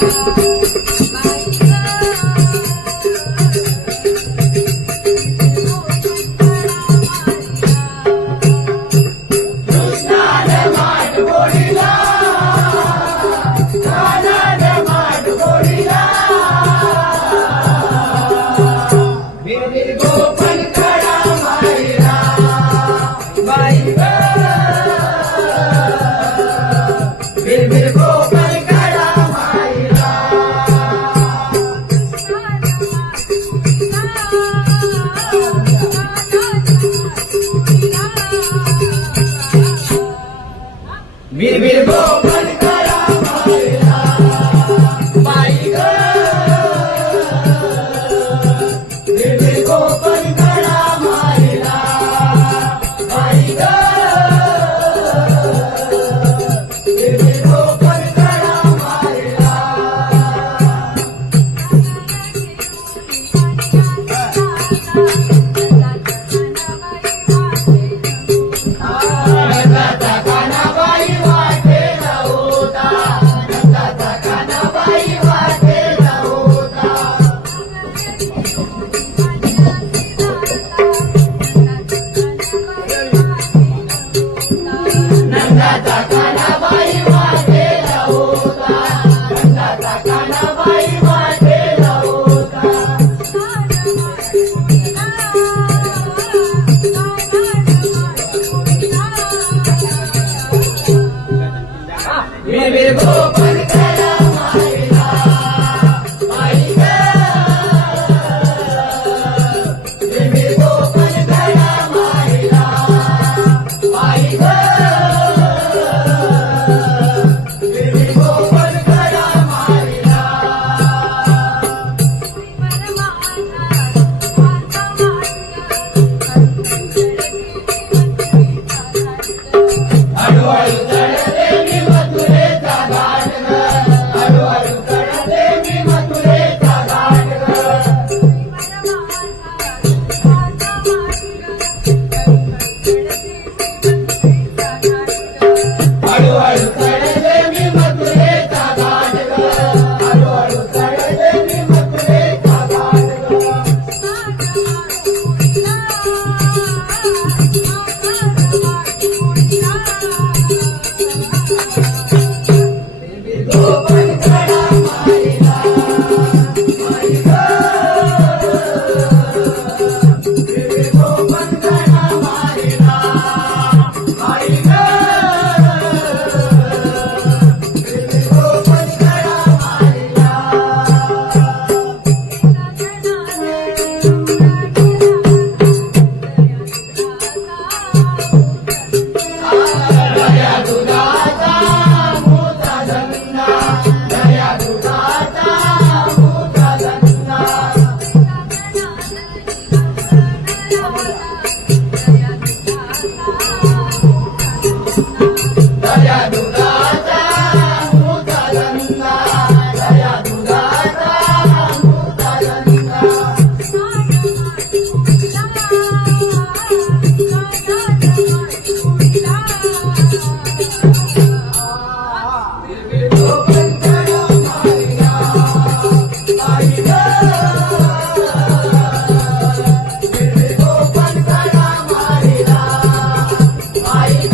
Thank you. We will go. Ah, बिरबिर Gopal Thank you. Bai